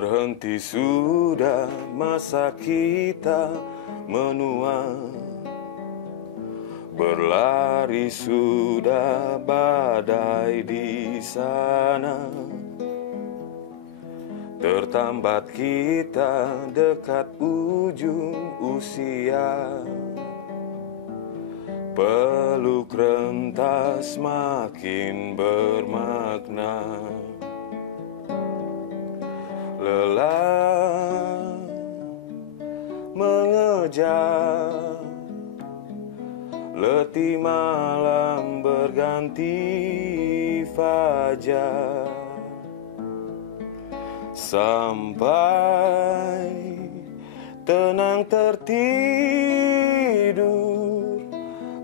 Berhenti sudah masa kita menua, berlari sudah badai di sana. Tertambat kita dekat ujung usia, peluk rentas makin bermakna. Lelah mengejar, letih malam berganti fajar. Sampai tenang tertidur,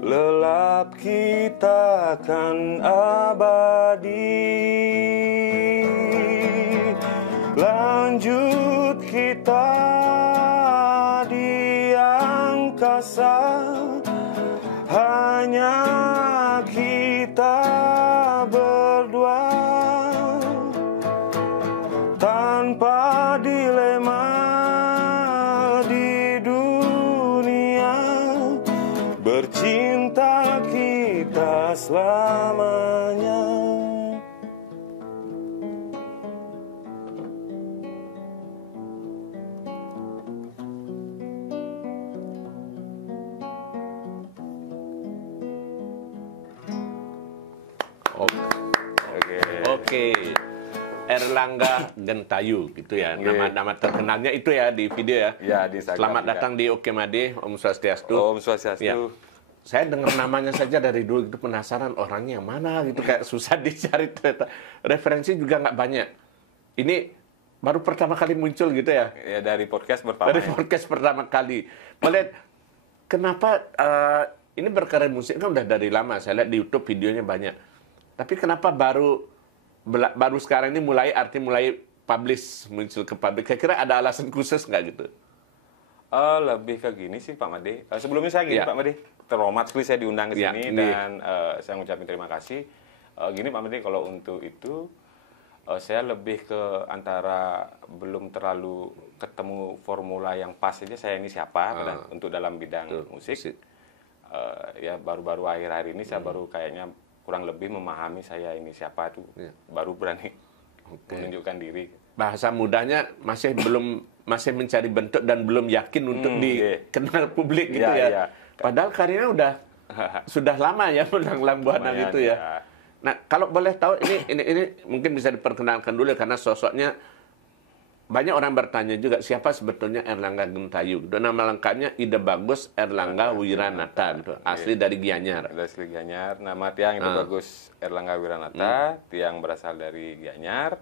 lelap kita kan abadi. Lanjut kita di angkasa, hanya kita berdua, tanpa dilema di dunia, bercinta kita selamanya. Oke. Erlangga Gentayu gitu ya. Nama terkenalnya itu ya di video ya. Ya, di Instagram. Selamat datang di Oke Made, Om Swastiastu. Om Swastiastu. Ya. Saya dengar namanya saja dari dulu itu penasaran orangnya yang mana gitu, kayak susah dicari ternyata. Referensi juga nggak banyak. Ini baru pertama kali muncul gitu ya. Ya, dari podcast pertama. Dari podcast pertama kali. Melihat kenapa ini berkarir musik kan udah dari lama. Saya lihat di YouTube videonya banyak. Tapi kenapa baru sekarang ini mulai publish, muncul ke publik? Kira-kira ada alasan khusus nggak gitu? Lebih ke gini sih Pak Made. Sebelumnya saya gini Pak Made, terhormat sekali saya diundang ke sini dan saya ngucapin terima kasih. Gini Pak Made, kalau untuk itu saya lebih ke antara belum terlalu ketemu formula yang pas saja saya ini siapa untuk dalam bidang musik. Ya baru-baru akhir-akhir ini saya baru kayaknya kurang lebih memahami saya ini siapa itu, baru berani menunjukkan diri. Bahasa mudahnya masih mencari bentuk dan belum yakin untuk dikenal publik gitu ya. Padahal karirnya sudah lama ya menang Buana gitu ya. Nah, kalau boleh tahu ini mungkin bisa diperkenalkan dulu karena sosoknya banyak orang bertanya juga siapa sebetulnya Erlangga Gentayu. Nama lengkapnya Ide Bagus Erlangga Wiranata gitu. Asli dari Gianyar. Asli Gianyar. Nama tiang Ide Bagus Erlangga Wiranata. Tiang berasal dari Gianyar.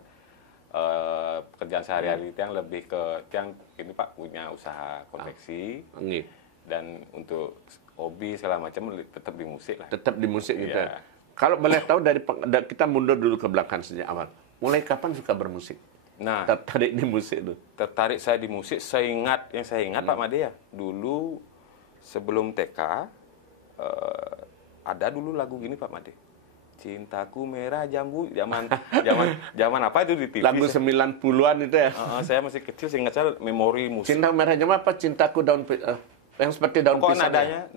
Pekerjaan sehari-hari tiang lebih ke tiang ini Pak punya usaha konveksi. Dan untuk hobi segala macam tetap di musik lah. Tetap di musik gitu. Kalau boleh tahu kita mundur dulu ke belakang sejak awal. Mulai kapan suka bermusik? Nah, tertarik di musik itu. Tertarik saya di musik, saya ingat Pak Made ya. Dulu sebelum TK ada dulu lagu gini Pak Made. Cintaku merah jambu, zaman apa itu di TV? Lagu 90-an itu ya. Saya masih kecil, saya ingat saya memori musik. Cinta merah jambu apa? Cintaku daun yang seperti daun pisang. Kok nadanya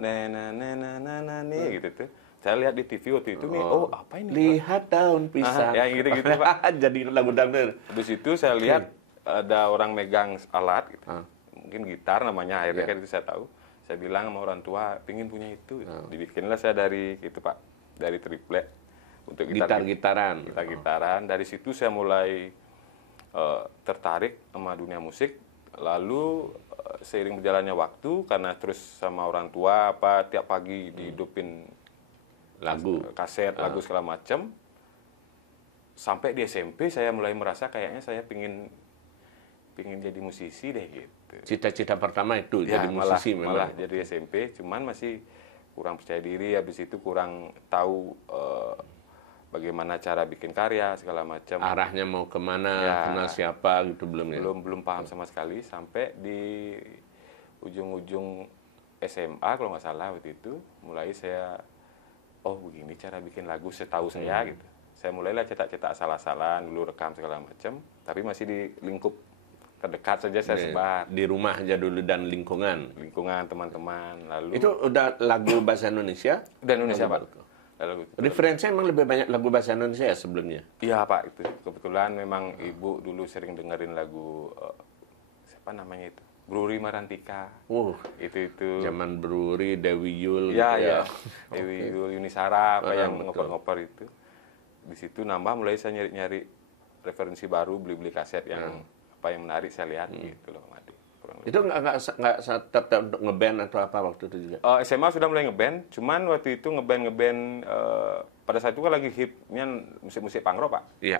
nih gitu tuh. Saya lihat di TV waktu itu nih, apa ini? Lihat daun pisang. Ya gitu-gitu Pak. Jadi lagu dangdut. Habis itu saya lihat ada orang megang alat gitu. Mungkin gitar namanya, akhirnya kan itu saya tahu. Saya bilang sama orang tua, pingin punya itu. Dibikinlah saya dari itu Pak, dari triplek untuk gitar-gitaran. Dari situ saya mulai tertarik sama dunia musik. Lalu seiring berjalannya waktu, karena terus sama orang tua tiap pagi dihidupin kaset lagu segala macam, sampai di SMP saya mulai merasa kayaknya saya pingin jadi musisi deh gitu. Cita-cita pertama itu jadi musisi malah jadi SMP, cuman masih kurang percaya diri, habis itu kurang tahu bagaimana cara bikin karya segala macam, arahnya mau kemana, kenal siapa gitu belum paham sama sekali, sampai di ujung-ujung SMA kalau nggak salah waktu itu mulai saya begini cara bikin lagu setahu saya gitu. Saya mulailah cetak-cetak asal-asalan, dulu rekam segala macam, tapi masih di lingkup terdekat saja saya sebar. Di rumah aja dulu dan lingkungan. Lingkungan teman-teman. Lalu Itu udah lagu bahasa Indonesia? udah Indonesia, Pak. Referensinya emang lebih banyak lagu bahasa Indonesia ya sebelumnya? Iya, Pak, itu. Kebetulan memang Ibu dulu sering dengerin lagu siapa namanya itu? Bruri Marantika. Itu. Zaman Bruri, Dewi Yul. Iya, gitu ya. Dewi Yul, Yuni Sara, apa yang ngoper-ngoper itu. Di situ nambah mulai saya nyari-nyari referensi baru, beli-beli kaset yang apa yang menarik saya lihat gitu loh, Madi. Itu nggak tetap untuk ngeband atau apa waktu itu juga? SMA sudah mulai ngeband, cuman waktu itu ngeband pada saat itu kan lagi hipnya musik-musik punk rock, Pak. Iya.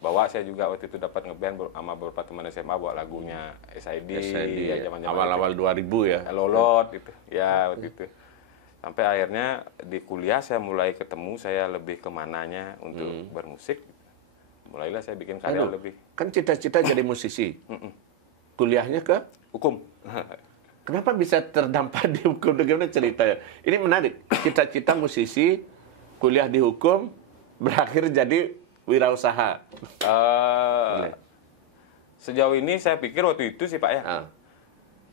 Bawa saya juga waktu itu dapat ngeband sama beberapa teman SMA bawa lagunya SID ya, zaman-zaman awal-awal 2000 ya. Lolot gitu. Ya, waktu itu. Sampai akhirnya di kuliah saya mulai ketemu saya lebih kemananya untuk bermusik. Mulailah saya bikin karya lebih. Kan cita-cita jadi musisi. Kuliahnya ke hukum. Kenapa bisa terdampar di hukum? Bagaimana ceritanya? Ini menarik. Cita-cita musisi, kuliah di hukum, berakhir jadi wirausaha. Sejauh ini saya pikir waktu itu sih, Pak, ya.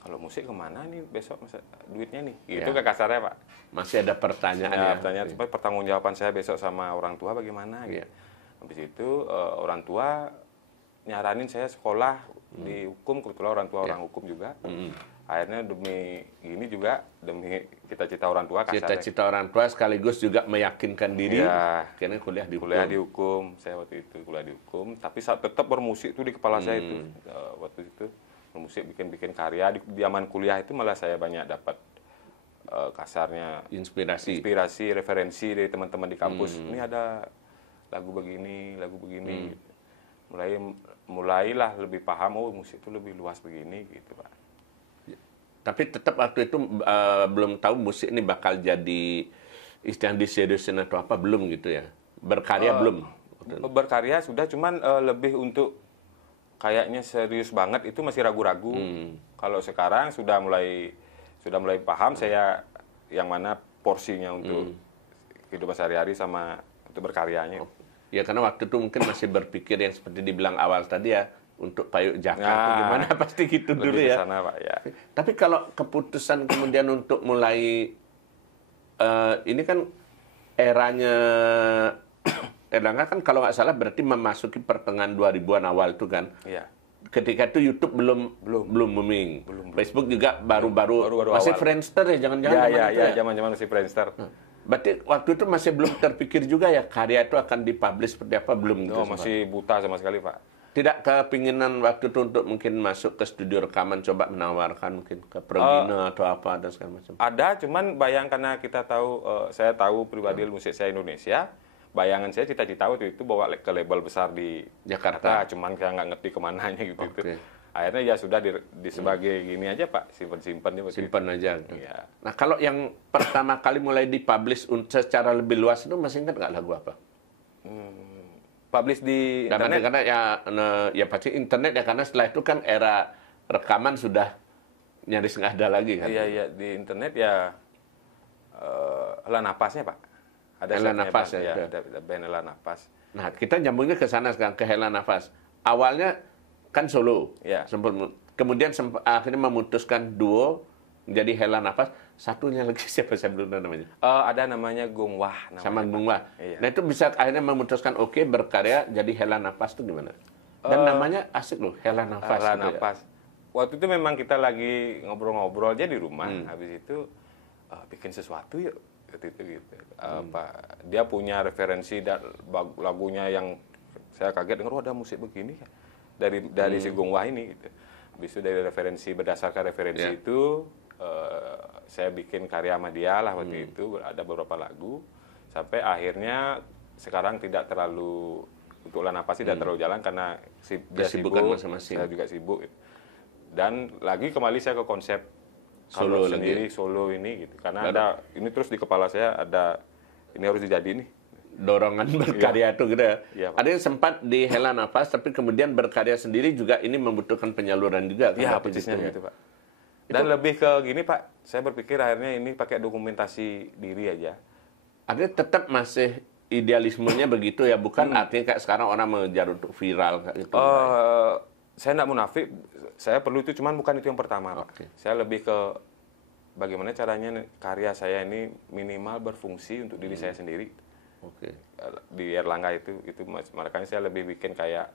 Kalau musik kemana nih besok duitnya nih? Gitu ke kasarnya, Pak. Masih ada pertanyaan. Pertanyaan supaya pertanggungjawaban saya besok sama orang tua bagaimana? Gitu. Habis itu orang tua nyaranin saya sekolah di hukum, kebetulan orang tua orang hukum juga. Akhirnya demi ini juga, demi cita-cita orang tua kasarnya. Cita-cita orang tua sekaligus juga meyakinkan diri. Akhirnya kuliah di hukum. Kuliah di hukum, saya waktu itu kuliah di hukum. Tapi saat tetap bermusik itu di kepala saya itu. Waktu itu bermusik, bikin karya. Di zaman kuliah itu malah saya banyak dapat kasarnya inspirasi, referensi dari teman-teman di kampus. Ini ada lagu begini. Mulailah lebih paham, musik itu lebih luas begini gitu, Pak. Tapi tetap waktu itu belum tahu musik ini bakal jadi istilah diseriusin atau apa, belum gitu ya? Berkarya belum? Berkarya sudah, cuman lebih untuk kayaknya serius banget itu masih ragu-ragu. Kalau sekarang sudah mulai paham saya yang mana porsinya untuk kehidupan sehari-hari sama untuk berkaryanya. Ya karena waktu itu mungkin masih berpikir yang seperti dibilang awal tadi ya, untuk payung Jakarta gimana, pasti gitu dulu ya. Sana, Pak, ya. Tapi kalau keputusan kemudian untuk mulai, ini kan eranya Erlangga kan kalau nggak salah berarti memasuki pertengahan 2000-an awal itu kan. Iya. Ketika itu YouTube belum booming. Facebook juga baru-baru masih awal. Friendster ya, jangan-jangan. Ya, zaman-zaman masih Friendster. Berarti waktu itu masih belum terpikir juga ya karya itu akan dipublish seperti apa, belum gitu? Masih buta sama sekali, Pak. Tidak kepinginan waktu itu untuk mungkin masuk ke studio rekaman, coba menawarkan mungkin ke Progina atau apa dan segala macam? Ada, cuman bayang karena kita tahu, saya tahu pribadi musik saya Indonesia, bayangan saya cita-cita waktu itu bawa ke label besar di Jakarta, cuman saya nggak ngerti kemananya gitu. Akhirnya ya sudah di sebagai gini aja, Pak, simpen aja. Ya. Nah kalau yang pertama kali mulai dipublish secara lebih luas itu masih ingat nggak lagu apa? Publish di internet? Karena ya pasti internet ya, karena setelah itu kan era rekaman sudah nyaris nggak ada lagi kan? Iya, di internet ya Hela Napasnya, Pak. Ada Hela Nafas ya. Ada band Hela Nafas. Nah kita nyambungnya ke sana sekarang, ke Hela Nafas. Awalnya kan solo, kemudian akhirnya memutuskan duo menjadi Hela Nafas. Satunya lagi siapa, saya belum tahu namanya. Ada namanya Gung Wah. Sama Gung Wah. Iya. Nah itu bisa akhirnya memutuskan berkarya jadi Hela Nafas itu gimana? Dan namanya asik loh, Hela Nafas. Hela Nafas. Waktu itu memang kita lagi ngobrol-ngobrol aja di rumah. Habis itu bikin sesuatu yuk. Gitu. Dia punya referensi lagunya yang saya kaget dengar, ada musik begini ya. Dari si Gung Wah ini gitu. Habis itu dari berdasarkan referensi itu saya bikin karya sama dia lah waktu itu, ada beberapa lagu sampai akhirnya sekarang tidak terlalu untuk Hela Nafas tidak terlalu jalan karena dia sibuk, saya juga sibuk gitu. Dan lagi kembali saya ke konsep solo sendiri, solo ini gitu. Karena ini terus di kepala saya ada ini harus dijadi nih. Dorongan berkarya itu gitu ya. Ada yang sempat di Hela Nafas tapi kemudian berkarya sendiri juga ini membutuhkan penyaluran juga. Iya, persisnya gitu, Pak. Dan lebih ke gini, Pak, saya berpikir akhirnya ini pakai dokumentasi diri aja. Artinya tetap masih idealismenya begitu ya, bukan artinya kayak sekarang orang mengejar untuk viral kayak gitu. saya nggak munafik, saya perlu itu, cuman bukan itu yang pertama, Pak. Oke. Saya lebih ke bagaimana caranya karya saya ini minimal berfungsi untuk diri saya sendiri. Oke. Di Erlangga itu makanya saya lebih bikin kayak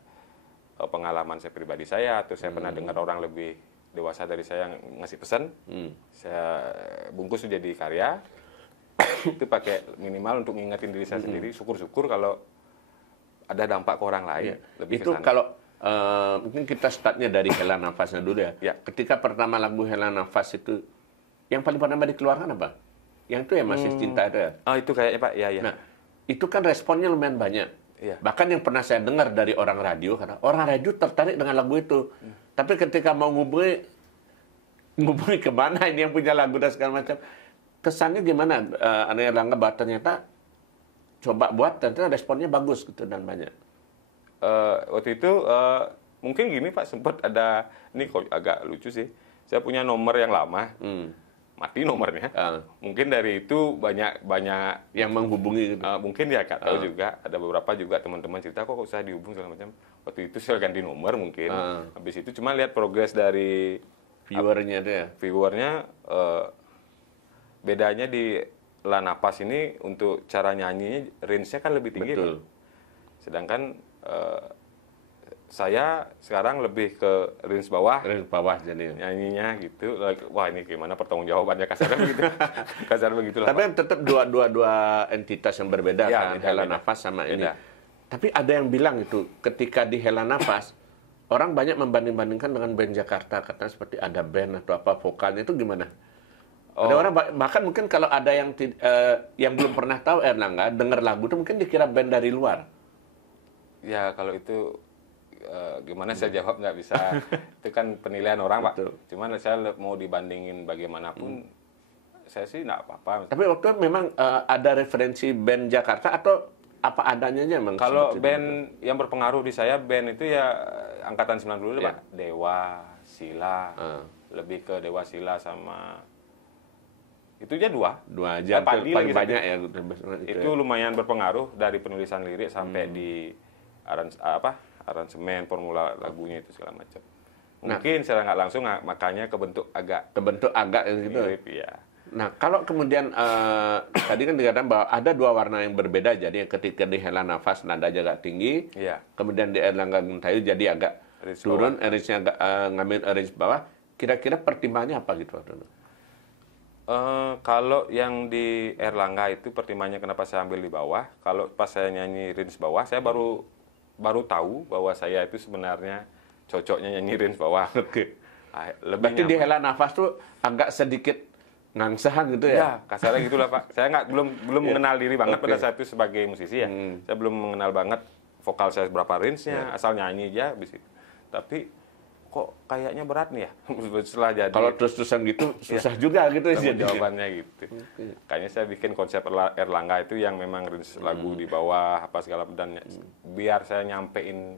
pengalaman saya pribadi saya, atau saya pernah dengar orang lebih dewasa dari saya yang ngasih pesan, saya bungkus jadi karya. Itu pakai minimal untuk ngingetin diri saya sendiri. Syukur-syukur kalau ada dampak ke orang lain. Lebih Itu kesana. kalau mungkin kita startnya dari Hela Nafasnya dulu ya. Ya. Ketika pertama lagu Hela Nafas itu, yang paling pertama dikeluarkan apa? Yang itu ya Masih Cinta itu ya? Oh, itu kayaknya, Pak. Iya, iya. Nah, itu kan responnya lumayan banyak. Iya. Bahkan yang pernah saya dengar dari orang radio, karena orang radio tertarik dengan lagu itu. Tapi ketika mau ngubungi kemana ini yang punya lagu dan segala macam, kesannya gimana? Ane Erlangga bahwa ternyata coba buat, ternyata responnya bagus gitu dan banyak. Waktu itu mungkin gini, Pak, sempat ada, ini kok agak lucu sih. Saya punya nomor yang lama, mati nomornya. Mungkin dari itu banyak Yang menghubungi gitu. mungkin ya nggak tahu juga. Ada beberapa juga teman-teman cerita kok saya dihubung segala macam. Waktu itu saya ganti nomor mungkin. Habis itu cuma lihat progres dari Viewernya itu ya. viewernya. Bedanya di La Nafas ini untuk cara nyanyinya range-nya kan lebih tinggi. Betul. Kan? Sedangkan saya sekarang lebih ke range bawah. Dari bawah jadi. Nyanyinya gitu. Wah, ini gimana pertanggungjawabannya, kasarnya begitu. Kasar begitulah. Tapi tetap dua entitas yang berbeda Ya, kan, beda, Hela beda. Nafas sama ini. Beda. Tapi ada yang bilang itu ketika di Hela Nafas orang banyak membanding-bandingkan dengan band Jakarta, katanya seperti ada band atau apa vokalnya itu gimana? Ada orang bahkan mungkin kalau ada yang belum pernah tahu Erlangga dengar lagu itu mungkin dikira band dari luar. Ya, kalau itu gimana saya jawab nggak bisa. Itu kan penilaian orang, Betul. Pak. Cuman saya mau dibandingin bagaimanapun, saya sih nggak apa-apa. Tapi waktu itu memang ada referensi band Jakarta atau apa adanya aja memang? Kalau seperti band yang berpengaruh di saya, band itu ya angkatan 90 Iya. Pak. Dewa, Sila, lebih ke Dewa Sila sama itu aja dua. dua aja Padi paling lagi banyak satu. ya. Itu lumayan berpengaruh dari penulisan lirik sampai di aransemen, formula lagunya itu segala macam. Mungkin secara nggak langsung makanya kebentuk agak gitu. mirip, ya. Nah, kalau kemudian tadi kan dikatakan bahwa ada dua warna yang berbeda, jadi ketika di Hela Nafas nada agak tinggi, Iya. kemudian di Erlangga Gentayu jadi agak Range turun, range-nya agak ngambil range bawah. Kira-kira pertimbangannya apa gitu waktu itu? Kalau yang di Erlangga itu pertimbangannya kenapa saya ambil di bawah. Kalau pas saya nyanyi range bawah, saya baru tahu bahwa saya itu sebenarnya cocoknya nyanyi range bawah. Oke. Lebih Berarti di Hela Nafas tuh agak sedikit ngangsahan gitu ya? Ya, kasarnya gitulah, Pak. Saya belum mengenal diri banget pada saat itu sebagai musisi ya. Saya belum mengenal banget vokal saya berapa range-nya, asal nyanyi aja habis itu. Tapi kok kayaknya berat nih ya setelah jadi. Kalau terus-terusan gitu susah juga gitu ya. Jawabannya gitu. Kayaknya saya bikin konsep Erlangga itu yang memang range lagu di bawah apa segala dan biar saya nyampein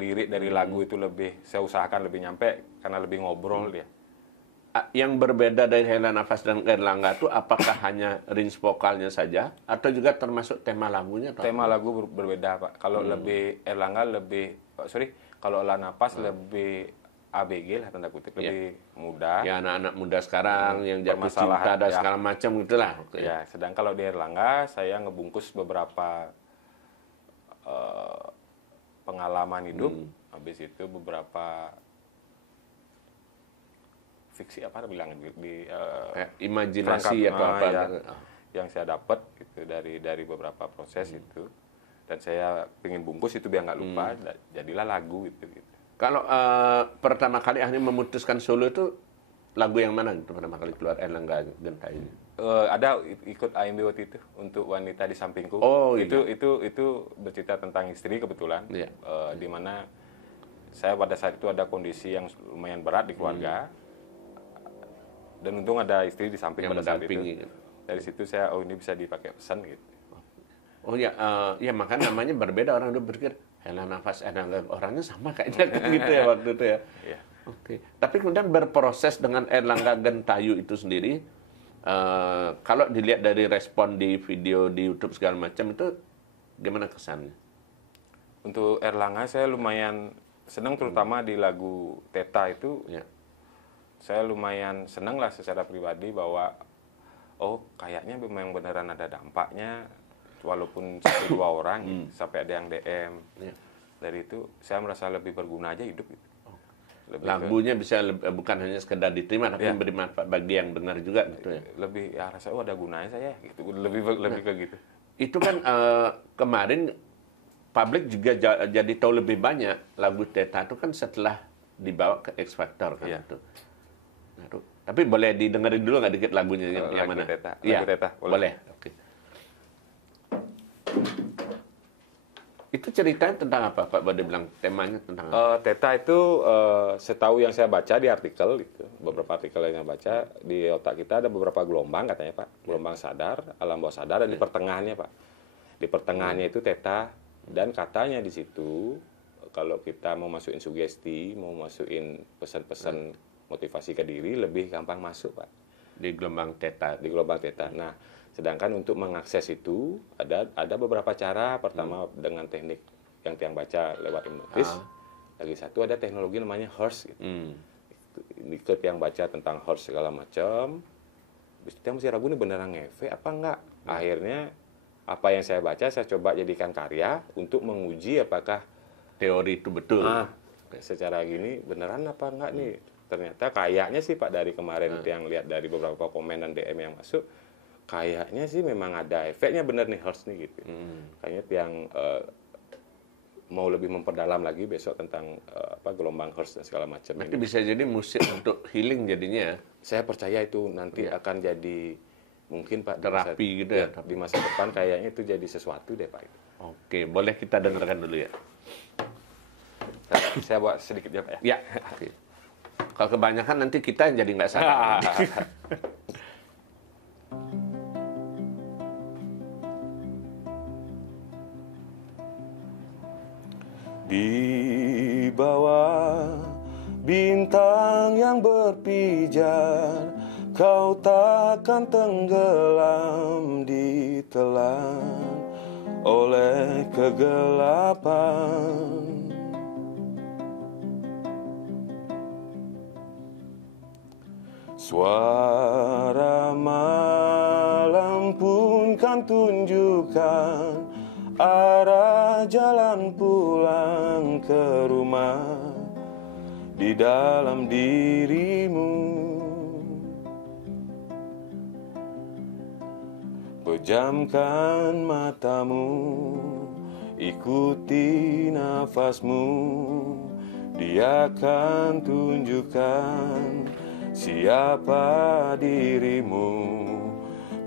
lirik dari lagu itu saya usahakan lebih nyampe karena lebih ngobrol dia. Yang berbeda dari Hela Nafas dan Erlangga itu apakah hanya range vokalnya saja atau juga termasuk tema lagunya? Tema lagu berbeda, Pak. Kalau lebih Erlangga kalau La Nafas lebih ABG lah tanda kutip, lebih muda. Ya anak-anak muda sekarang yang jatuh cinta Permasalahan, dan ya. segala macam gitulah. Ya, sedang kalau di Erlangga saya ngebungkus beberapa pengalaman hidup, habis itu beberapa fiksi apa bilang di imajinasi perangkat, atau apa ya, gitu. yang saya dapat gitu dari beberapa proses itu, dan saya pengen bungkus itu biar nggak lupa, jadilah lagu gitu. Kalau pertama kali akhirnya memutuskan solo itu lagu yang mana itu pertama kali keluar Erlangga Gentayu? Ada ikut AMB waktu itu untuk Wanita di Sampingku. Oh, iya. Itu bercerita tentang istri kebetulan, Iya. di mana saya pada saat itu ada kondisi yang lumayan berat di keluarga. Dan untung ada istri di samping Yang pada saat mendampingi. itu. Dari situ saya, ini bisa dipakai pesan gitu. Oh ya, ya makanya namanya berbeda, orang udah berpikir Hela Nafas Erlangga orangnya sama kayaknya kan gitu ya waktu itu ya. Iya. Oke. Tapi kemudian berproses dengan Erlangga Gentayu itu sendiri, kalau dilihat dari respon di video di YouTube segala macam itu gimana kesannya? Untuk Erlangga saya lumayan senang terutama di lagu Teta itu. Saya lumayan senang lah secara pribadi bahwa kayaknya memang beneran ada dampaknya, walaupun 1-2 orang sampai ada yang DM. Dari itu saya merasa lebih berguna aja hidup gitu. Lagunya bisa bukan hanya sekedar diterima tapi memberi manfaat bagi yang dengar juga gitu ya. Lebih rasa ada gunanya saya gitu. Lebih ke gitu. Itu kan kemarin publik juga jadi tahu lebih banyak lagu Teta itu kan setelah dibawa ke X Factor kan itu. Tapi boleh didengerin dulu nggak dikit lagunya yang mana? Teta. Lagu Teta. Boleh. Oke. Itu ceritanya tentang apa, Pak Bode bilang temanya tentang apa? Teta itu setahu yang saya baca di artikel itu, beberapa artikel yang saya baca, di otak kita ada beberapa gelombang katanya, Pak. Gelombang sadar, alam bawah sadar, dan di pertengahannya, Pak. Di pertengahannya itu Teta, dan katanya di situ kalau kita mau masukin sugesti, mau masukin pesan-pesan motivasi ke diri, lebih gampang masuk, Pak. Di gelombang Teta. Di gelombang Teta. Nah, sedangkan untuk mengakses itu ada beberapa cara. Pertama dengan teknik yang tiang baca lewat hipnotis. Lagi satu ada teknologi namanya Hearst gitu. Ini ke tiang baca tentang Hearst segala macam. Kita mesti ragu nih beneran ngefek apa enggak. Akhirnya apa yang saya baca saya coba jadikan karya untuk menguji apakah teori itu betul. Secara gini beneran apa enggak nih. Ternyata kayaknya sih Pak dari kemarin itu yang lihat dari beberapa komen dan DM yang masuk, kayaknya sih memang ada efeknya bener nih Hearst nih gitu. Kayaknya yang mau lebih memperdalam lagi besok tentang gelombang Hearst dan segala macam. Nanti bisa jadi musik untuk healing jadinya. Saya percaya itu nanti akan jadi mungkin Pak terapi gitu ya. Di masa depan kayaknya itu jadi sesuatu deh Pak. Oke, boleh kita dengarkan dulu ya. Saya buat sedikit ya Pak ya. Oke. Kalau kebanyakan nanti kita jadi nggak sadar. Di bawah bintang yang berpijar, kau takkan tenggelam ditelan oleh kegelapan. Suara malam pun kan tunjukkan arah jalan pulang ke rumah di dalam dirimu. Pejamkan matamu, ikuti nafasmu, dia akan tunjukkan siapa dirimu.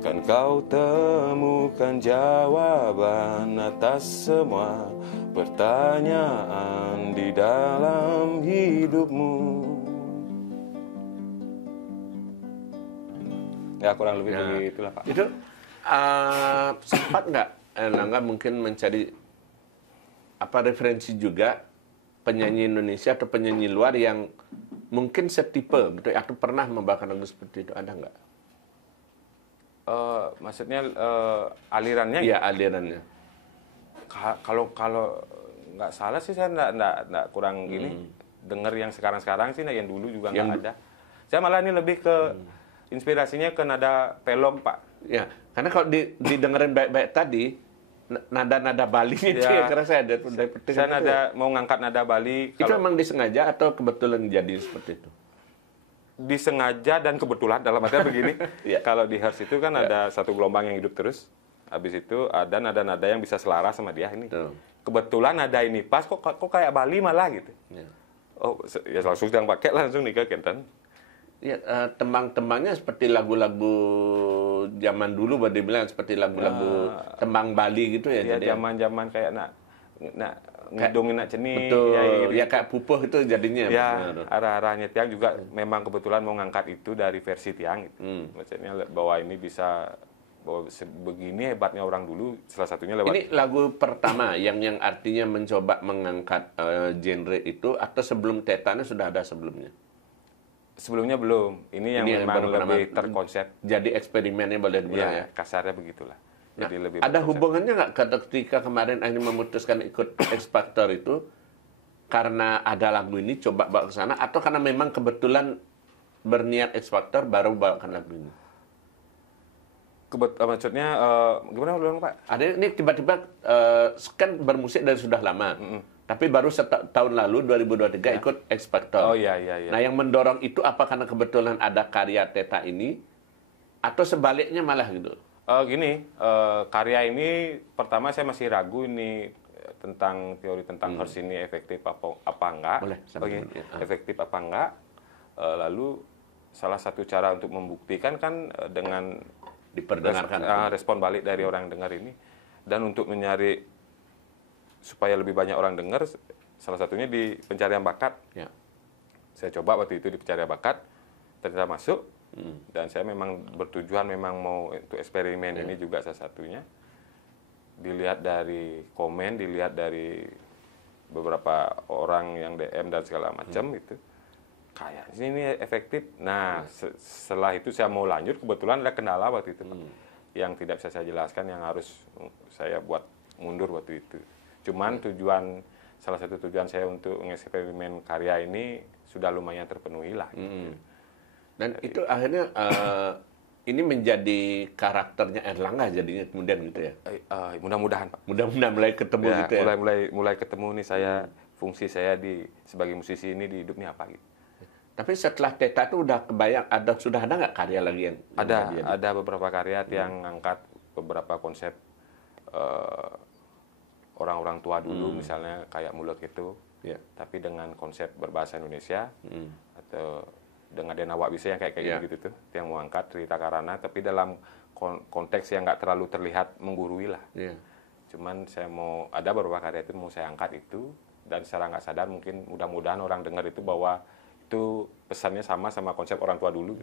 Kan kau temukan jawaban atas semua pertanyaan di dalam hidupmu. Ya kurang lebih begitulah Pak. Itu sempat nggak Nangga mungkin mencari referensi juga penyanyi Indonesia atau penyanyi luar yang mungkin setipe gitu atau pernah membawakan lagu seperti itu, ada nggak? Maksudnya alirannya? Iya, alirannya. Kalau nggak salah sih saya nggak kurang gini. Dengar yang sekarang sih, yang dulu juga nggak ada. Saya malah ini lebih ke inspirasinya ke nada pelom Pak. Ya, karena kalau didengerin baik-baik tadi, nada-nada Bali itu ya, karena saya ada. Saya mau ngangkat nada Bali. Itu memang disengaja atau kebetulan jadi seperti itu? Disengaja dan kebetulan, dalam artinya begini. Kalau di Hearst itu kan ada satu gelombang yang hidup terus. Habis itu ada nada-nada yang bisa selaras sama dia ini. Kebetulan nada ini pas, kok kayak Bali malah gitu. Ya langsung yang pakai langsung nikah Kenten. Ya, tembang-tembangnya seperti lagu-lagu zaman dulu, dia bilang seperti lagu-lagu tembang Bali gitu ya. Iya, zaman-zaman kayak nak ngidungin nak ceni. Betul, ya kayak pupuh itu jadinya. Ya, arah-arahnya Tiang juga memang kebetulan mau ngangkat itu dari versi Tiang. Gitu. Maksudnya bahwa ini bisa, bahwa begini hebatnya orang dulu, salah satunya lewat. Ini lagu pertama yang artinya mencoba mengangkat genre itu, atau sebelum Tetanya sudah ada sebelumnya? Sebelumnya belum. Ini yang memang lebih terkonsep. Jadi eksperimennya boleh dibilang ya? Kasarnya begitulah. Nah, jadi lebih ada hubungannya nggak ketika kemarin Aini memutuskan ikut X Factor itu karena ada lagu ini coba bawa ke sana, atau karena memang kebetulan berniat X Factor baru bawakan lagu ini? Maksudnya gimana ulang Pak? Ada ini tiba-tiba kan bermusik dari sudah lama, tapi baru tahun lalu 2023 ikut X Factor. Oh iya. Nah yang mendorong itu apa karena kebetulan ada karya Teta ini, atau sebaliknya malah gitu? Karya ini pertama saya masih ragu ini tentang teori tentang horse ini efektif apa enggak. Boleh, efektif apa enggak. Lalu salah satu cara untuk membuktikan kan dengan diperdengarkan respon balik dari orang dengar ini, dan untuk mencari supaya lebih banyak orang dengar, salah satunya di pencarian bakat. Ya. Saya coba waktu itu di pencarian bakat, ternyata masuk, dan saya memang bertujuan memang mau untuk eksperimen ini juga salah satunya. Dilihat dari komen, dilihat dari beberapa orang yang DM dan segala macam itu. Kayaknya ini efektif. Nah, setelah itu saya mau lanjut, kebetulan ada kendala waktu itu, Pak, yang tidak bisa saya jelaskan, yang harus saya buat mundur waktu itu. Cuman salah satu tujuan saya untuk mengeksperimen karya ini sudah lumayan terpenuhi lah. Gitu. Dan itu akhirnya ini menjadi karakternya Erlangga jadinya kemudian gitu ya? Mudah-mudahan, Pak. Mudah-mudahan mulai ketemu ya, gitu ya? Mulai ketemu nih saya, fungsi saya sebagai musisi ini di hidup ini apa gitu. Tapi setelah Teta itu udah kebayang, sudah ada nggak karya lagi yang ada beberapa karya yang ngangkat beberapa konsep orang-orang tua dulu, misalnya kayak Mulut gitu, tapi dengan konsep berbahasa Indonesia, atau dengan Dena Wak Bisa yang kayak gitu tuh, yang mau angkat cerita karana, tapi dalam konteks yang nggak terlalu terlihat menggurui lah. Cuman saya mau ada beberapa karya itu mau saya angkat itu, dan secara nggak sadar mungkin mudah-mudahan orang dengar itu bahwa itu pesannya sama konsep orang tua dulu.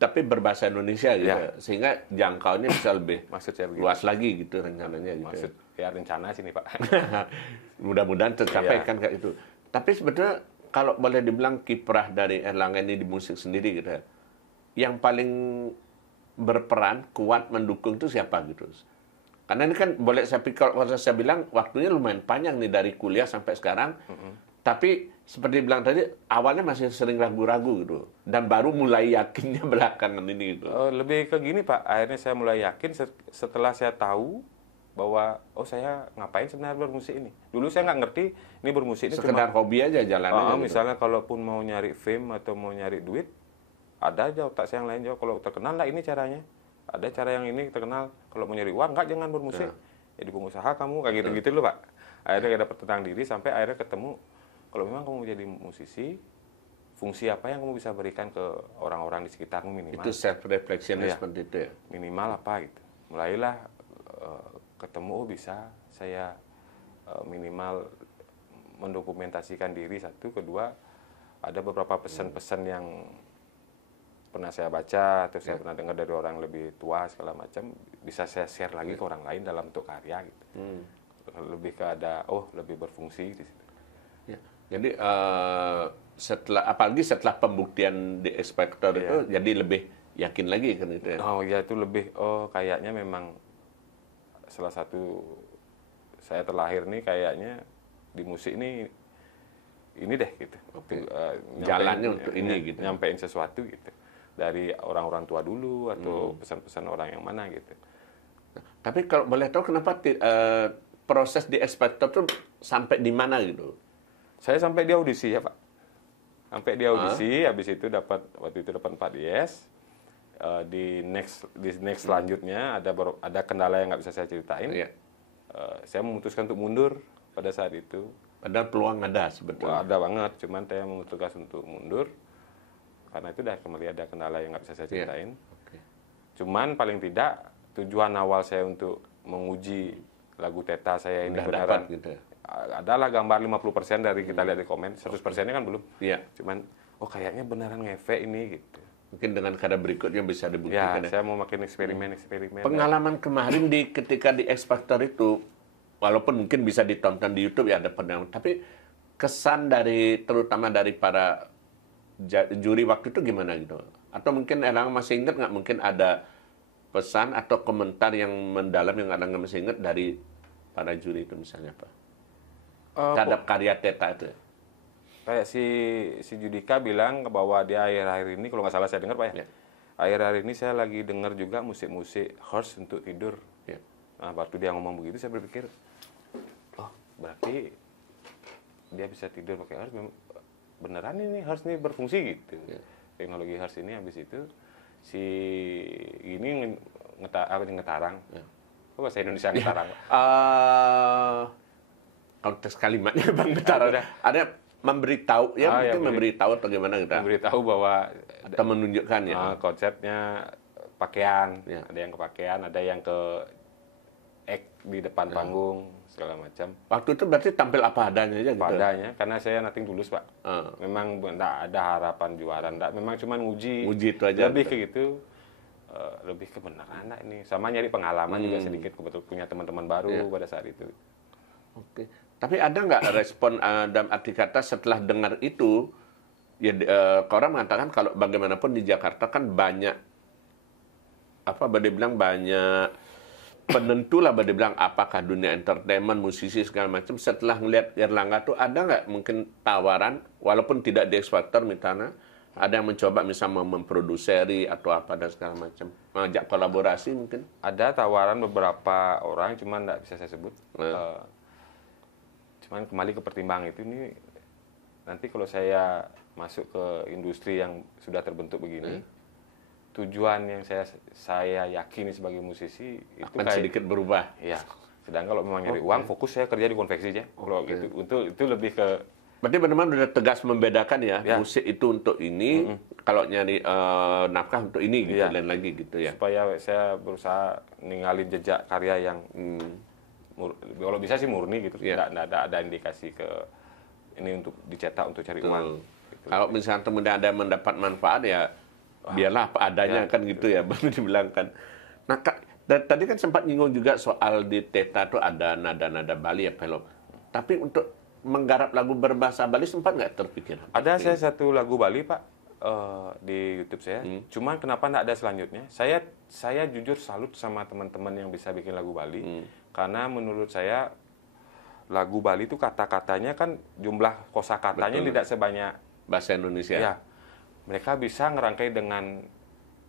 Tapi berbahasa Indonesia gitu, sehingga jangkauannya bisa lebih luas lagi gitu rencananya. Maksud ya rencana sini Pak. Mudah-mudahan tercapai kan kayak itu. Tapi sebetulnya kalau boleh dibilang kiprah dari Erlangga ini di musik sendiri gitu, yang paling berperan kuat mendukung itu siapa gitu? Karena ini kan boleh saya pikir, kalau saya bilang waktunya lumayan panjang nih dari kuliah sampai sekarang. Tapi seperti bilang tadi, awalnya masih sering ragu-ragu gitu. Dan baru mulai yakinnya belakangan ini gitu. Lebih ke gini Pak, akhirnya saya mulai yakin setelah saya tahu bahwa, saya ngapain sebenarnya bermusik ini. Dulu saya nggak ngerti, ini bermusik ini sekedar cuma hobi aja jalannya. Misalnya kalaupun mau nyari fame atau mau nyari duit, ada aja otak saya yang lain jawab, kalau terkenal lah ini caranya. Ada cara yang ini terkenal, kalau mau nyari uang, jangan bermusik. Jadi pengusaha kamu, kayak gitu-gitu loh Pak. Akhirnya ada tentang diri, sampai akhirnya ketemu, kalau memang kamu jadi musisi, fungsi apa yang kamu bisa berikan ke orang-orang di sekitarmu minimal. Itu self-reflection seperti itu ya? Minimal apa gitu. Mulailah ketemu, bisa saya minimal mendokumentasikan diri, satu. Kedua, ada beberapa pesan-pesan yang pernah saya baca, atau saya pernah dengar dari orang lebih tua, segala macam, bisa saya share lagi ke orang lain dalam bentuk karya gitu. Lebih ke lebih berfungsi di situ. Jadi apalagi setelah pembuktian di X Factor itu, jadi lebih yakin lagi kan itu ya? Itu lebih, kayaknya memang salah satu saya terlahir nih kayaknya di musik ini deh gitu. Jalannya untuk ini gitu. Nyampein sesuatu gitu. Dari orang-orang tua dulu, atau pesan-pesan orang yang mana gitu. Tapi kalau boleh tahu kenapa proses di X Factor tuh sampai di mana gitu? Saya sampai di audisi ya Pak. Sampai di audisi, habis itu waktu itu dapat 4 yes. Di next selanjutnya ada kendala yang nggak bisa saya ceritain. Saya memutuskan untuk mundur pada saat itu. Padahal peluang ada sebetulnya. Ada banget, cuman saya memutuskan untuk mundur karena itu kembali ada kendala yang nggak bisa saya ceritain. Cuman paling tidak tujuan awal saya untuk menguji lagu Teta saya ini beneran gitu ya? Adalah gambar 50% dari kita lihat di komen, 100%-nya kan belum. Cuman kayaknya beneran ngefek ini gitu. Mungkin dengan kada berikutnya bisa dibuktikan. Saya mau makin eksperimen. Pengalaman kemarin ketika di X Factor itu, walaupun mungkin bisa ditonton di YouTube ya, ada pengalaman, tapi kesan terutama dari para juri waktu itu gimana gitu? Atau mungkin Erlangga masih ingat nggak, mungkin ada pesan atau komentar yang mendalam yang Erlangga masih ingat dari para juri itu misalnya Pak? Terhadap karya Teta itu? kayak si Judika bilang bahwa dia akhir-akhir ini, kalau nggak salah saya dengar Pak ya, akhir-akhir ini saya lagi dengar juga musik-musik harsh untuk tidur. Nah, waktu dia ngomong begitu saya berpikir, oh berarti dia bisa tidur pakai harsh, beneran ini harsh ini berfungsi gitu. Teknologi harsh ini habis itu si ini ngetarang. Apa bahasa Indonesia ngetarang? Konteks kalimatnya Bang Ngetarang. Ada memberitahu mungkin memberitahu atau gimana gitu. Memberitahu bahwa atau menunjukkan ya. Konsepnya pakaian, ada yang ke pakaian, ada yang ke di depan panggung segala macam. Waktu itu berarti tampil apa adanya aja gitu. Apa adanya, karena saya nothing tulus Pak. Memang enggak ada harapan juara, enggak. Memang cuma nguji itu aja. Lebih ke gitu. Lebih ke beneran ini. Sama nyari pengalaman juga sedikit, kebetulan punya teman-teman baru pada saat itu. Oke. Tapi ada nggak respon dalam arti kata setelah dengar itu, ya orang mengatakan kalau bagaimanapun di Jakarta kan banyak bilang banyak penentu lah, bilang apakah dunia entertainment, musisi segala macam. Setelah ngelihat Erlangga tuh ada nggak mungkin tawaran, walaupun tidak di X Factor misalnya, ada yang mencoba misalnya memproduksi atau apa dan segala macam, mengajak kolaborasi mungkin? Ada tawaran beberapa orang, cuma nggak bisa saya sebut. Cuman kembali ke pertimbangan itu, ini nanti kalau saya masuk ke industri yang sudah terbentuk begini, tujuan yang saya yakini sebagai musisi itu akan sedikit berubah. Ya. Sedangkan kalau memang nyari uang, fokus saya kerja di konveksi aja. Kalau gitu, untuk itu lebih ke. Berarti benar-benar udah tegas membedakan ya, musik itu untuk ini, kalau nyari nafkah untuk ini gitu, lain lagi gitu ya. Supaya saya berusaha ninggalin jejak karya yang kalau bisa sih murni gitu, nggak ada indikasi ke ini untuk dicetak untuk cari uang. Gitu. Kalau misalnya kemudian ada mendapat manfaat ya biarlah apa adanya kan gitu ya, baru dibilangkan. Nah tadi kan sempat nyinggung juga soal di Teta tuh ada nada-nada Bali ya Pelop. Tapi untuk menggarap lagu berbahasa Bali sempat nggak terpikir? Ada saya satu lagu Bali Pak di YouTube saya. Cuman kenapa nggak ada selanjutnya? Saya jujur salut sama teman-teman yang bisa bikin lagu Bali. Karena menurut saya lagu Bali itu kata-katanya kan jumlah kosakatanya tidak sebanyak bahasa Indonesia. Ya, mereka bisa ngerangkai dengan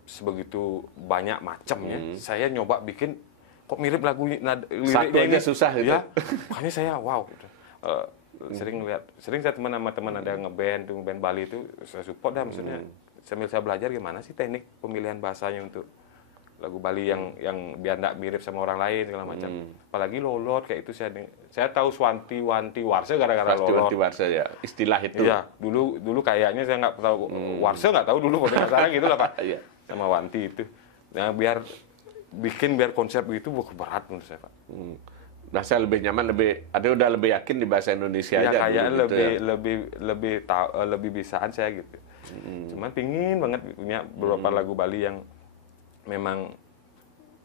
sebegitu banyak macamnya. Saya nyoba bikin kok mirip lagu liriknya ini susah gitu. Ya, makanya saya wow. Sering saya teman sama teman ada ngeband Bali itu, saya support dah maksudnya. Sambil saya belajar gimana sih teknik pemilihan bahasanya untuk lagu Bali yang biar enggak mirip sama orang lain segala macam. Apalagi lolot kayak itu saya tahu Swanti Wanti Warsa gara-gara lolot. Swanti Warsa ya, istilah itu. Iya, dulu kayaknya saya nggak tahu Warsa, nggak tahu dulu pada sekarang gitu lah Pak. Sama Wanti itu. Nah, biar konsep itu berat menurut saya Pak. Nah, saya lebih nyaman, udah lebih yakin di bahasa Indonesia ya, aja. Kayaknya gitu lebih bisaan saya gitu. Cuman pingin banget punya beberapa lagu Bali yang memang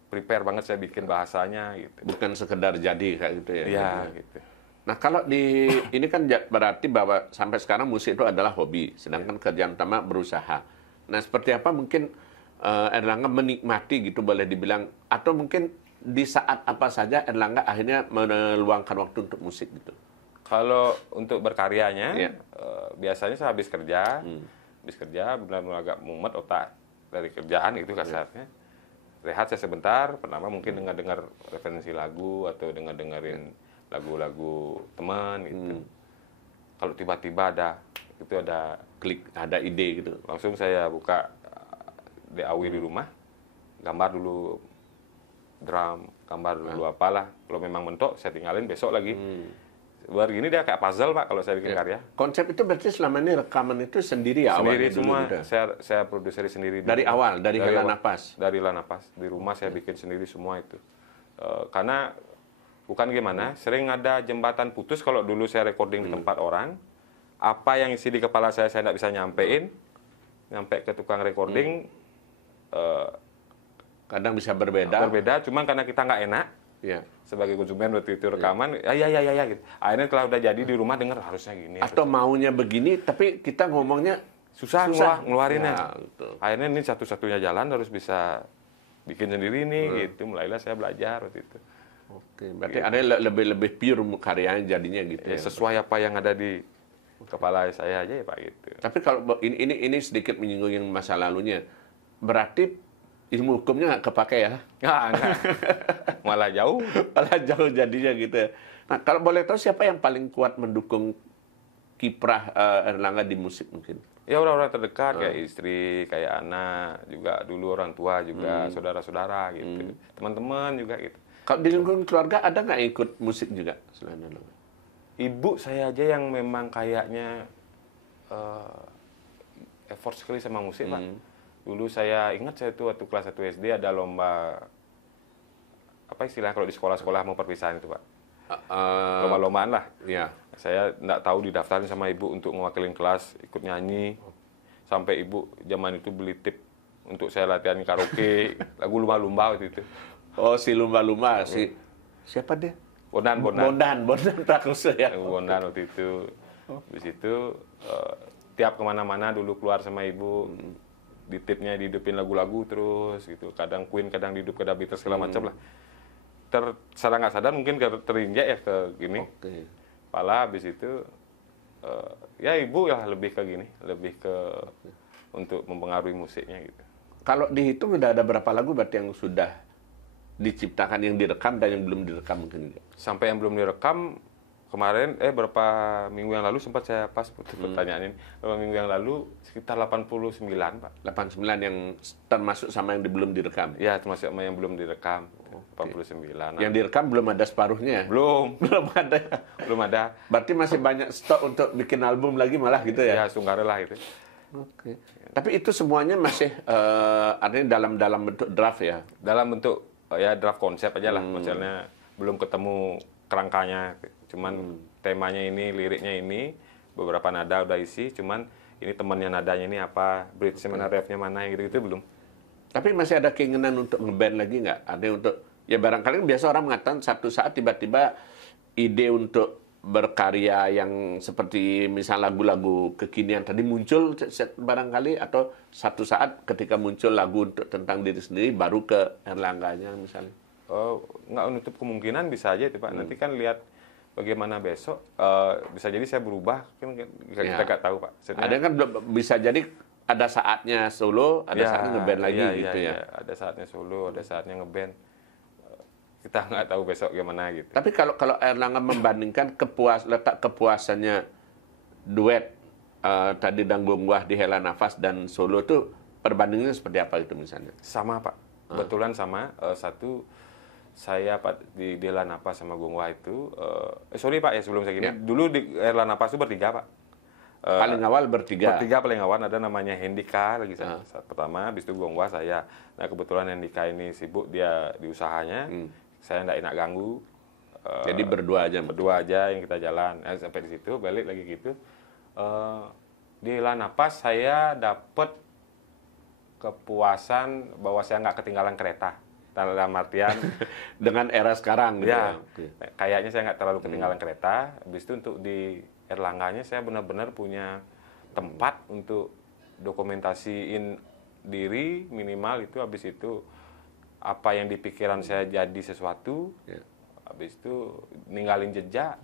prepare banget saya bikin bahasanya gitu. Bukan sekedar jadi kayak gitu ya. Iya, gitu. Nah, kalau ini kan berarti bahwa sampai sekarang musik itu adalah hobi, sedangkan kerjaan utama berusaha. Nah, seperti apa mungkin Erlangga menikmati gitu boleh dibilang, atau mungkin di saat apa saja Erlangga akhirnya meluangkan waktu untuk musik gitu? Kalau untuk berkaryanya, biasanya saya habis kerja, benar-benar agak mumet otak dari kerjaan itu kasarnya. Rehat saya sebentar, pertama mungkin dengar referensi lagu atau dengerin lagu-lagu teman gitu. Kalau tiba-tiba ada klik, ada ide gitu, langsung saya buka DAW di rumah, gambar dulu drum, gambar dulu apalah. Kalau memang mentok saya tinggalin, besok lagi. Luar gini dia kayak puzzle Pak kalau saya bikin karya. Konsep itu berarti selama ini rekaman itu sendiri ya? Sendiri semua, gitu. saya produseri sendiri. Dari awal, dari Hela Nafas? Dari Hela Nafas, di rumah saya bikin sendiri semua itu. Karena bukan gimana, sering ada jembatan putus kalau dulu saya recording di tempat orang. Apa yang isi di kepala saya tidak bisa nyampe ke tukang recording. Kadang bisa berbeda. Cuman karena kita nggak enak. Sebagai konsumen waktu itu rekaman, ya gitu. Akhirnya kalau udah jadi di rumah dengar harusnya gini. Atau maunya begini, tapi kita ngomongnya susah. Ngeluarinnya. Gitu. Akhirnya ini satu-satunya jalan harus bisa bikin sendiri nih gitu. Mulailah saya belajar waktu itu. Oke, berarti gitu. Ada lebih pure karyanya jadinya gitu. Sesuai apa yang ada di kepala saya aja ya Pak gitu. Tapi kalau ini sedikit menyinggung yang masa lalunya, berarti ilmu hukumnya nggak kepake ya? Enggak. Malah jauh. Malah jauh jadinya gitu ya. Nah, kalau boleh tahu siapa yang paling kuat mendukung kiprah Erlangga di musik mungkin? Ya orang-orang terdekat, kayak istri, kayak anak, juga dulu orang tua juga, saudara-saudara gitu. Teman-teman juga gitu. Kalau di lingkungan keluarga ada nggak ikut musik juga selain Erlangga? Ibu saya aja yang memang kayaknya effort sekali sama musik, Pak. Dulu saya ingat saya tuh waktu kelas 1 SD ada lomba, apa istilah kalau di sekolah-sekolah mau perpisahan itu, Pak? Lomba-lombaan lah. Ya. Saya nggak tahu didaftarin sama ibu untuk mewakilin kelas, ikut nyanyi. Sampai ibu zaman itu beli tip untuk saya latihan karaoke, lagu lumba-lumba waktu itu. Oh, si lumba-lumba, si siapa dia? Bondan Prakoso ya. Bondan waktu itu. Di situ tiap kemana-mana dulu keluar sama ibu, di tipnya dihidupin lagu-lagu terus gitu. Kadang Queen, kadang dihidup ke Beatles segala macam lah. Sadar nggak sadar mungkin terinjak ya ke gini. Oke. Pala habis itu ya ibu ya lebih ke gini, lebih ke untuk mempengaruhi musiknya gitu. Kalau dihitung udah ada berapa lagu berarti yang sudah diciptakan, yang direkam dan yang belum direkam mungkin juga? Sampai yang belum direkam kemarin berapa minggu yang lalu sempat saya pas pertanyaan ini. Beberapa minggu yang lalu sekitar 89, Pak. 89 yang termasuk sama yang belum direkam? Ya, termasuk sama yang belum direkam. 89. Yang direkam belum ada separuhnya? Belum. Belum ada. Belum ada. Berarti masih banyak stok untuk bikin album lagi malah gitu ya? Ya, sungguh-lah itu. Oke. Tapi itu semuanya masih artinya dalam bentuk draft ya? Dalam bentuk ya draft konsep aja lah. Misalnya belum ketemu kerangkanya. Cuman temanya ini, liriknya ini, beberapa nada udah isi, cuman ini temannya nadanya ini apa, bridge mana, refnya mana, gitu-gitu belum. Tapi masih ada keinginan untuk ngeband lagi nggak? Ada untuk, ya barangkali biasa orang mengatakan satu saat tiba-tiba ide untuk berkarya yang seperti misal lagu-lagu kekinian tadi muncul barangkali, atau satu saat ketika muncul lagu untuk tentang diri sendiri baru ke Erlangganya misalnya. Oh, nggak menutup kemungkinan, bisa aja itu Pak. Nanti kan lihat bagaimana besok, bisa jadi saya berubah, kan kita nggak tahu Pak. Ada kan bisa jadi ada saatnya solo, ada saatnya ngeband lagi gitu ya. Ada saatnya solo, ada saatnya ngeband. Kita nggak tahu besok gimana gitu. Tapi kalau Erlangga membandingkan letak kepuasannya duet tadi Danggung Wah di Hela Nafas dan solo itu perbandingannya seperti apa itu misalnya? Sama Pak, kebetulan sama. Satu, saya Pak di Hela Nafas sama Gung Wah itu, sorry Pak ya sebelum saya gini, dulu di Hela Nafas itu bertiga Pak. Paling awal bertiga paling awal ada namanya Hendika lagi saat pertama, habis itu Gung Wah, saya. Nah kebetulan Hendika ini sibuk dia di usahanya, saya nggak enak ganggu. Jadi berdua aja yang kita jalan. Sampai di situ balik lagi gitu. Di Hela Nafas saya dapat kepuasan bahwa saya nggak ketinggalan kereta. Dalam artian dengan era sekarang gitu ya. Kayaknya saya nggak terlalu ketinggalan kereta. Habis itu untuk di Erlangganya saya benar-benar punya tempat untuk dokumentasiin diri minimal itu. Habis itu apa yang di pikiran saya jadi sesuatu. Habis itu ninggalin jejak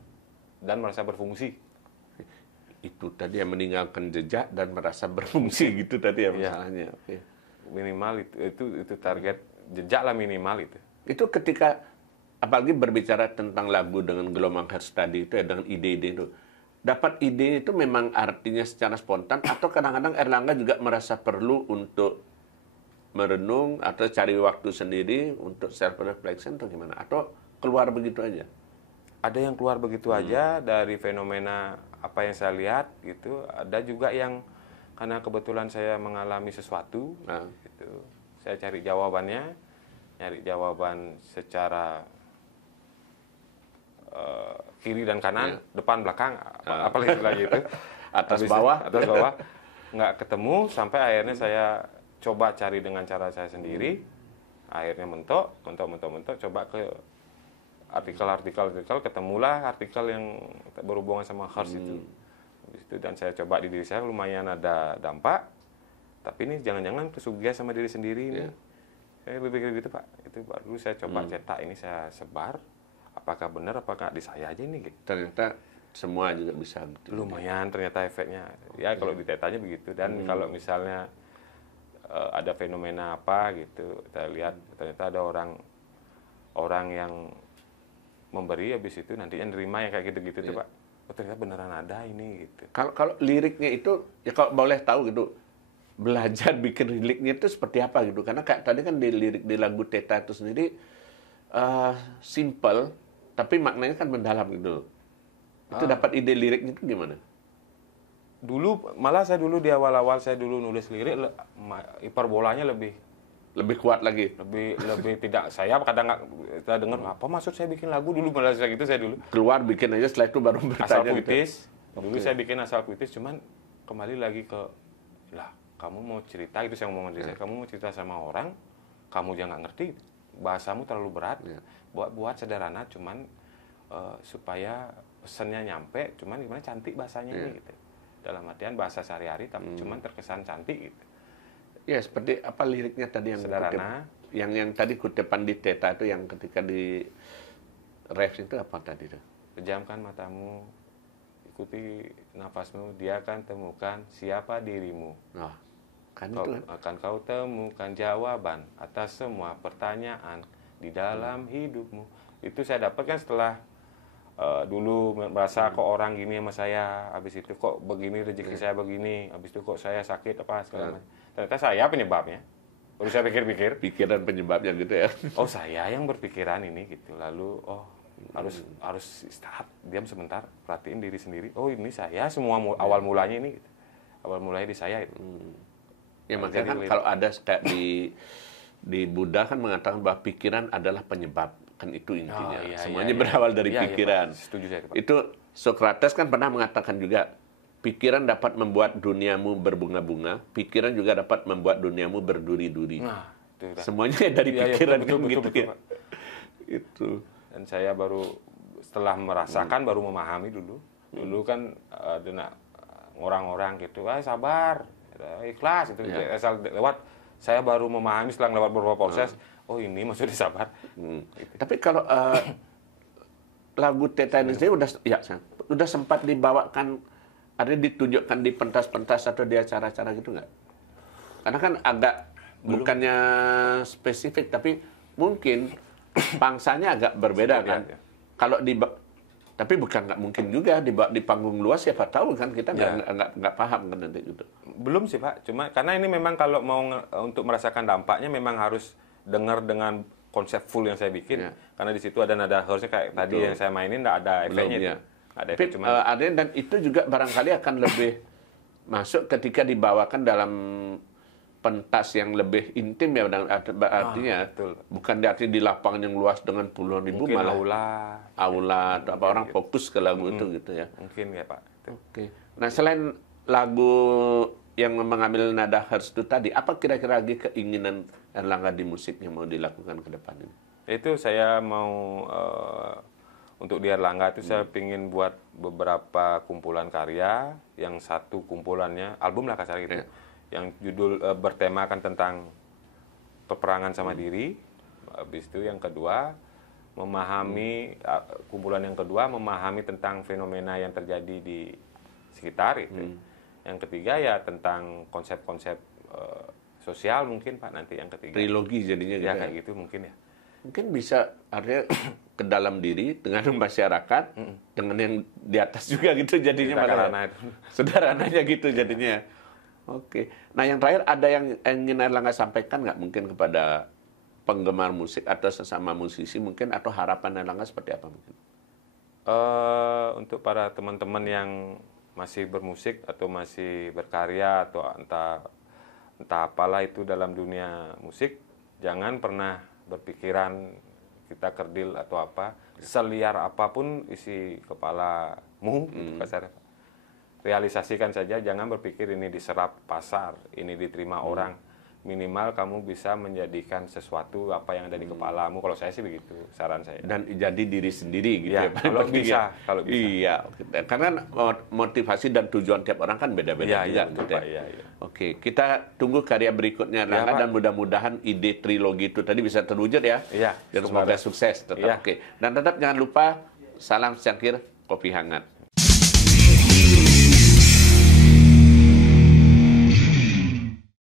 dan merasa berfungsi. Itu tadi yang meninggalkan jejak dan merasa berfungsi gitu tadi ya masalahnya. Minimal itu target. Jejak lah minimal itu. Itu ketika apalagi berbicara tentang lagu dengan gelombang hertz tadi itu ya, dengan ide-ide itu. Dapat ide itu memang artinya secara spontan atau kadang-kadang Erlangga juga merasa perlu untuk merenung atau cari waktu sendiri untuk self reflection atau gimana? Atau keluar begitu aja? Ada yang keluar begitu aja dari fenomena apa yang saya lihat gitu. Ada juga yang karena kebetulan saya mengalami sesuatu gitu. Saya cari jawabannya, nyari jawaban secara kiri dan kanan, depan belakang, apa lagi itu, atas bawah, nggak ketemu sampai akhirnya saya coba cari dengan cara saya sendiri, akhirnya mentok, coba ke artikel, ketemulah artikel yang berhubungan sama hertz itu, dan saya coba di diri saya lumayan ada dampak. Tapi ini jangan-jangan kesugihan sama diri sendiri ini. Kayak lebih gitu Pak. Itu baru saya coba cetak ini, saya sebar. Apakah benar, apakah di saya aja ini? Gitu. Ternyata semua juga bisa. Gitu. Lumayan ternyata efeknya. Ya kalau di tetanya begitu. Dan kalau misalnya ada fenomena apa gitu, kita lihat ternyata ada orang yang memberi, habis itu nantinya nerima yang kayak gitu-gitu tuh Pak. Oh, ternyata beneran ada ini gitu. Kalau liriknya itu, ya kalau boleh tahu gitu, belajar bikin liriknya itu seperti apa gitu. Karena kayak tadi kan di lirik di lagu Teta itu sendiri simple, tapi maknanya kan mendalam gitu. Itu dapat ide liriknya itu gimana? Malah saya dulu di awal-awal saya dulu nulis lirik, hiperbolanya lebih kuat lagi. Lebih tidak, saya kadang nggak kita dengar apa maksud saya bikin lagu dulu, malah saya gitu, saya dulu keluar bikin aja, setelah itu baru bertanya asal puitis gitu. Dulu saya bikin asal puitis, cuman kembali lagi ke lah, kamu mau cerita itu, saya ngomong sama saya, kamu mau cerita sama orang, kamu jangan nggak ngerti, bahasamu terlalu berat, buat sederhana, cuman supaya pesannya nyampe, cuman gimana cantik bahasanya ini gitu, dalam artian bahasa sehari-hari tapi cuman terkesan cantik gitu. Ya, seperti apa liriknya tadi yang sederhana, yang tadi kutipan di Teta itu, yang ketika di ref itu apa tadi tuh? Pejamkan matamu, ikuti nafasmu, dia akan temukan siapa dirimu. Nah, kan itu akan kau temukan jawaban atas semua pertanyaan di dalam hidupmu. Itu saya dapatkan setelah dulu merasa kok orang gini sama saya, habis itu kok begini rezeki saya begini, habis itu kok saya sakit apa segala macam. Ternyata saya penyebabnya. Baru saya pikir-pikir. Pikiran penyebabnya gitu ya. Oh, saya yang berpikiran ini gitu. Lalu harus istirahat, diam sebentar, perhatiin diri sendiri. Oh, ini saya, semua awal mulanya ini gitu. Awal mulanya di saya itu. Ya makanya kan kalau ada kayak di Buddha kan mengatakan bahwa pikiran adalah penyebab. Kan itu intinya. Semuanya berawal dari pikiran. Pak. Setuju saya, Pak. Itu Socrates kan pernah mengatakan juga, pikiran dapat membuat duniamu berbunga-bunga, pikiran juga dapat membuat duniamu berduri-duri. Nah, itu, semuanya dari pikiran betul, gitu betul, ya. Pak. Itu. Dan saya baru setelah merasakan baru memahami dulu. Dulu kan ada orang-orang gitu, sabar, ikhlas itu asal lewat. Saya baru memahami setelah lewat beberapa proses. Oh, ini maksudnya sabar. Gitu. Tapi kalau lagu Teta ini udah sempat dibawakan, ada ditunjukkan di pentas-pentas atau di acara-acara gitu nggak? Karena kan agak bukannya spesifik, tapi mungkin pangsanya agak berbeda kan. Kalau tapi bukan nggak mungkin juga di panggung luas, siapa tahu kan kita nggak paham kan nanti gitu. Belum sih Pak, cuma karena ini memang kalau mau untuk merasakan dampaknya memang harus dengar dengan konsep full yang saya bikin, karena di situ ada nada, harusnya kayak tadi yang saya mainin nggak ada efeknya. Belum, ada efek, cuma ada, dan itu juga barangkali akan lebih masuk ketika dibawakan dalam pentas yang lebih intim ya, artinya bukan di lapangan yang luas dengan puluhan ribu, mungkin malah aula atau apa, orang fokus ke lagu itu gitu ya. Mungkin ya Pak. Oke. Nah, selain lagu yang mengambil nada Hertz itu tadi, apa kira-kira lagi keinginan Erlangga di musik yang mau dilakukan ke depan ini? Itu saya mau untuk di Erlangga itu saya ingin buat beberapa kumpulan karya, yang satu kumpulannya album lah kasar gitu. Yang judul bertemakan tentang peperangan sama diri. Habis itu yang kedua memahami kumpulan yang kedua memahami tentang fenomena yang terjadi di sekitar itu. Yang ketiga ya tentang konsep-konsep sosial mungkin Pak, nanti yang ketiga. Trilogi jadinya ya kayak gitu mungkin ya. Mungkin bisa artinya ke dalam diri dengan masyarakat, dengan yang di atas juga gitu jadinya. Sederhananya gitu jadinya. Oke. Nah, yang terakhir ada yang ingin Erlangga sampaikan nggak mungkin kepada penggemar musik atau sesama musisi mungkin, atau harapan Erlangga seperti apa mungkin? Untuk para teman-teman yang masih bermusik atau masih berkarya atau entah apalah itu dalam dunia musik, jangan pernah berpikiran kita kerdil atau apa, seliar apapun isi kepalamu, kasar. Realisasikan saja, jangan berpikir ini diserap pasar, ini diterima orang. Minimal kamu bisa menjadikan sesuatu apa yang ada di kepalamu. Kalau saya sih begitu, saran saya. Dan jadi diri sendiri gitu ya. Kalau bisa. Iya, karena motivasi dan tujuan tiap orang kan beda-beda juga. Gitu ya. Iya. Oke, kita tunggu karya berikutnya Erlangga, dan mudah-mudahan ide trilogi itu tadi bisa terwujud ya. Iya. Dan semoga sukses tetap. Oke. Dan tetap jangan lupa salam secangkir kopi hangat.